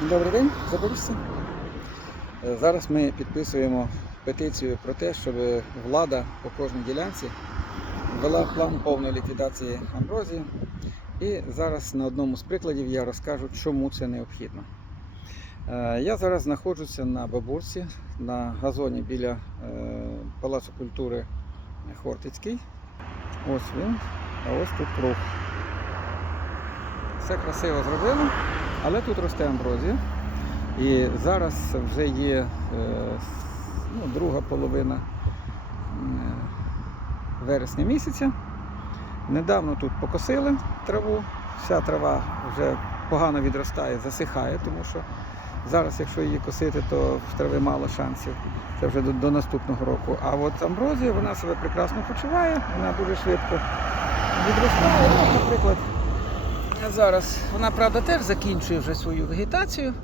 Добрий день, запорожці. Е, Зараз ми підписуємо петицію про те, щоб влада по кожній ділянці ввела план повної ліквідації амброзії. І зараз на одному з прикладів я розкажу, чому це необхідно. Е, Я зараз знаходжуся на Бабурці, на газоні біля е, Палацу культури Хортицький. Ось він, а ось тут круг. Все красиво зроблено, але тут росте амброзія. І зараз вже є е, ну, друга половина е, вересня місяця. Недавно тут покосили траву, вся трава вже погано відростає, засихає, тому що зараз, якщо її косити, то в трави мало шансів. Це вже до, до наступного року. А от амброзія вона себе прекрасно почуває, вона дуже швидко відростає. Ну, наприклад, зараз вона, правда, теж закінчує вже свою вегетацію,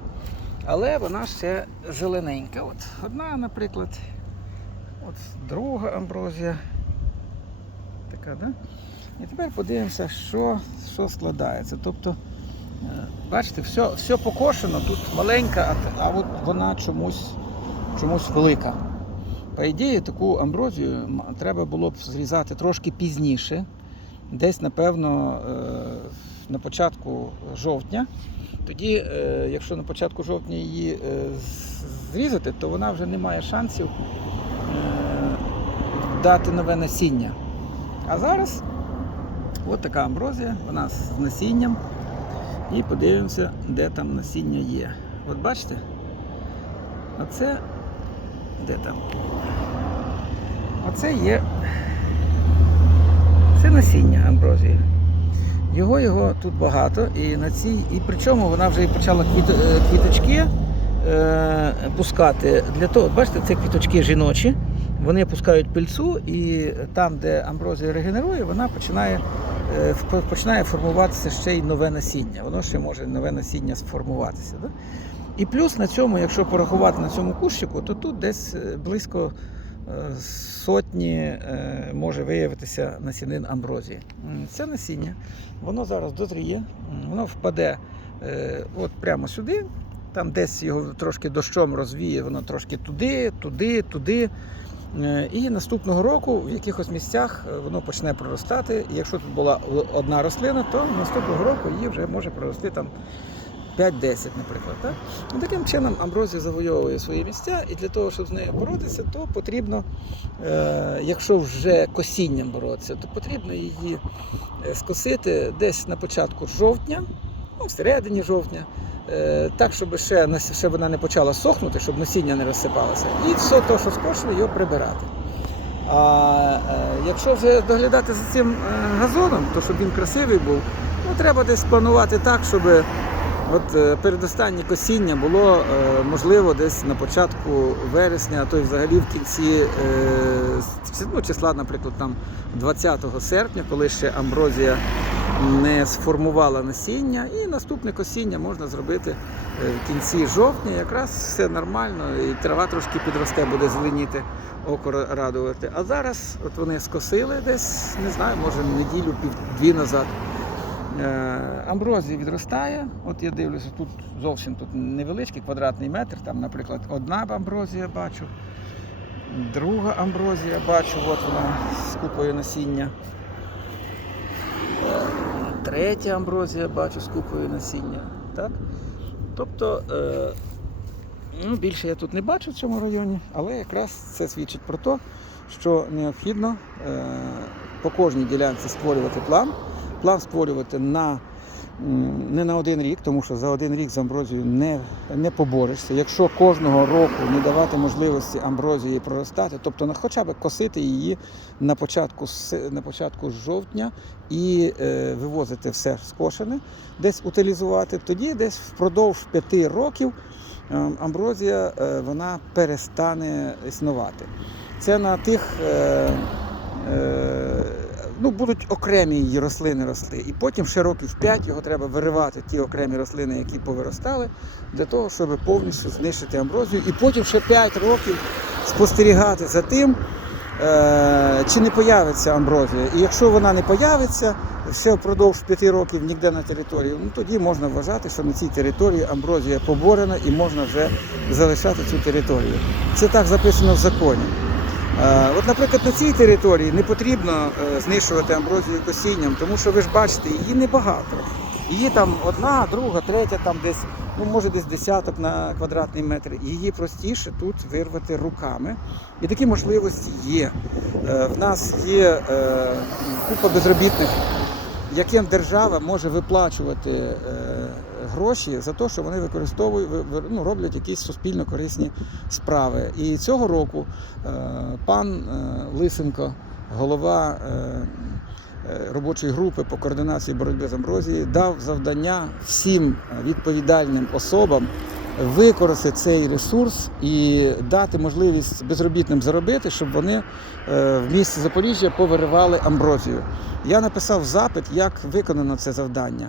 але вона ще зелененька. От одна, наприклад, от друга амброзія. Така, да? І тепер подивимося, що, що складається. Тобто, е, бачите, все, все покошено, тут маленька, а, а от вона чомусь, чомусь велика. По ідеї, таку амброзію треба було б зрізати трошки пізніше, десь, напевно, е, на початку жовтня. Тоді, е, якщо на початку жовтня її е, зрізати, то вона вже не має шансів дати нове насіння. А зараз от така амброзія, вона з насінням. І подивимося, де там насіння є. От бачите? Оце де там? Оце є. Це насіння амброзії. Його його тут багато, і на цій, і причому вона вже і почала квіт, е, квіточки е, пускати. Для того, бачите, це квіточки жіночі. Вони пускають пильцу, і там, де амброзія регенерує, вона починає, е, починає формуватися ще й нове насіння. Воно ще може нове насіння сформуватися. Да? І плюс на цьому, якщо порахувати на цьому кущику, то тут десь е, близько сотні е, може виявитися насінин амброзії. Це насіння, воно зараз дозріє, воно впаде е, от прямо сюди. Там десь його трошки дощом розвіє, воно трошки туди, туди, туди. Е, І наступного року в якихось місцях е, воно почне проростати. Якщо тут була одна рослина, то наступного року її вже може прорости там 5-10, наприклад. Так? Ну, таким чином амброзія завойовує свої місця, і для того, щоб з нею боротися, то потрібно, е, якщо вже косінням боротися, то потрібно її е, скосити десь на початку жовтня, ну, всередині жовтня, е, так, щоб ще, ще вона не почала сохнути, щоб насіння не розсипалося. І все те, що скошено, його прибирати. А е, якщо вже доглядати за цим е, газоном, то щоб він красивий був, ну треба десь планувати так, щоб от е, передостаннє косіння було е, можливо десь на початку вересня, а то й взагалі в кінці е, ну, числа, наприклад, там 20 серпня, коли ще амброзія не сформувала насіння, і наступне косіння можна зробити в кінці жовтня. Якраз все нормально, і трава трошки підросте, буде зеленіти, око радувати. А зараз от вони скосили десь, не знаю, може неділю, пів-дві назад. Е, Амброзія відростає. От я дивлюся, тут зовсім тут невеличкий квадратний метр. Там, наприклад, одна амброзія бачу, друга амброзія бачу, от вона з купою насіння. Третя амброзія бачу з купою насіння. Так? Тобто, е, ну, більше я тут не бачу в цьому районі, але якраз це свідчить про те, що необхідно е, по кожній ділянці створювати план. План створювати на, не на один рік, тому що за один рік з амброзією не, не поборешся. Якщо кожного року не давати можливості амброзії проростати, тобто хоча б косити її на початку, на початку жовтня і е, вивозити все скошене, десь утилізувати, тоді десь впродовж п'яти років е, амброзія е, вона перестане існувати. Це на тих. Е, е, Ну, будуть окремі її рослини рости. І потім ще років 5 його треба виривати, ті окремі рослини, які повиростали, для того, щоб повністю знищити амброзію. І потім ще 5 років спостерігати за тим, е, чи не появиться амброзія. І якщо вона не появиться, ще впродовж п'яти років ніде на території, ну тоді можна вважати, що на цій території амброзія поборена і можна вже залишати цю територію. Це так записано в законі. Е, От, наприклад, на цій території не потрібно е, знищувати амброзію косінням, тому що ви ж бачите, її небагато. Її там одна, друга, третя, там десь, ну може десь десяток на квадратний метр. Її простіше тут вирвати руками. І такі можливості є. Е, В нас є купа безробітних, яким держава може виплачувати гроші за те, що вони використовують, ви- ви- ну, роблять якісь суспільно корисні справи. І цього року е, пан е, Лисенко, голова е, робочої групи по координації боротьби з амброзією, дав завдання всім відповідальним особам використати цей ресурс і дати можливість безробітним заробити, щоб вони в місті Запоріжжя повиривали амброзію. Я написав запит, як виконано це завдання.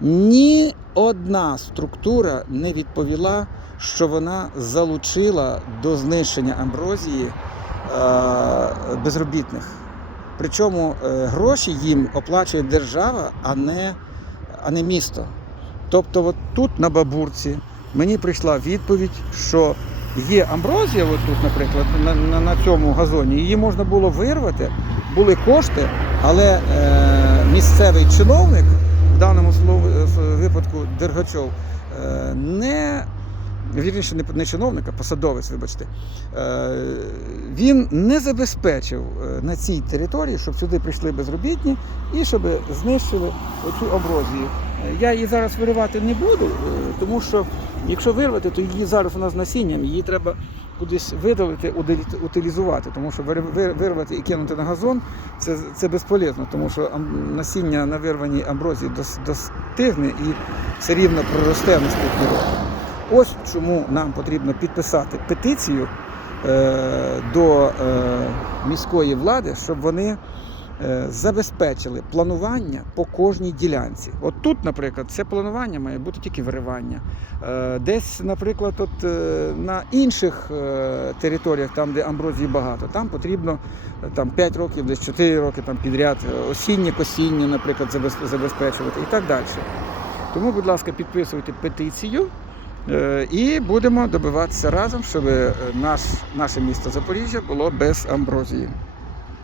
Ні одна структура не відповіла, що вона залучила до знищення амброзії е, безробітних. Причому е, гроші їм оплачує держава, а не, а не місто. Тобто, от тут на Бабурці мені прийшла відповідь, що є амброзія, от тут, наприклад, на, на, на цьому газоні, її можна було вирвати, були кошти, але е, місцевий чиновник, даному слові- випадку Дергачов, е, не вірніше, не, не чиновник, посадовець, вибачте, е, він не забезпечив е, на цій території, щоб сюди прийшли безробітні і щоб знищили цю амброзію. Я її зараз виривати не буду, е, тому що якщо вирвати, то її зараз у нас насінням, її треба кудись видалити, утилізувати, тому що вир- вир- вирвати і кинути на газон це, це безполезно, тому що насіння на вирваній амброзії достигне і все рівно проросте в наступні роки. Ось чому нам потрібно підписати петицію е, до е, міської влади, щоб вони забезпечили планування по кожній ділянці. От тут, наприклад, це планування має бути тільки виривання. Е, Десь, наприклад, от, е, на інших е, територіях, там, де амброзії багато, там потрібно е, там, 5 років, десь 4 роки там, підряд е, осіннє косіння, наприклад, забезпечувати і так далі. Тому, будь ласка, підписуйте петицію. Е, І будемо добиватися разом, щоб е, наш, наше місто Запоріжжя було без амброзії.